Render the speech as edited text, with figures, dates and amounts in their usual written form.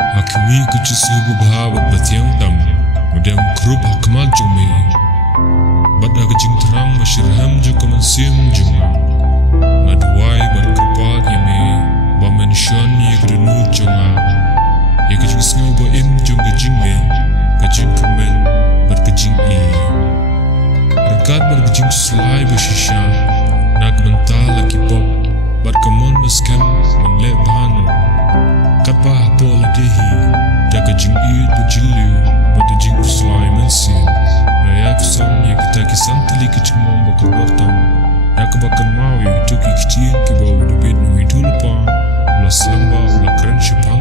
Hakimi kuchisugu bahabat batiang tam Madam krup hakmal jume Bada kajing terang masyirham ju kamansim junga Maduai berkepat yame Bamensyan ye kerenut junga Ye kajing sengau baim jung kajing me Kajing kemen berkajing Rekat berkajing selai bersishan Nak bental laki pop Berkemon meskem menlek bahanu Kapa pola dehi Daga jing iud berjiliu Bada jing selai mensin Raya kusam ye kita kisan tali kecemong bakal bertam Nak bakan mawi tuki kecil kibau debit nungi dulpa Ulah selamba ulah keren syepang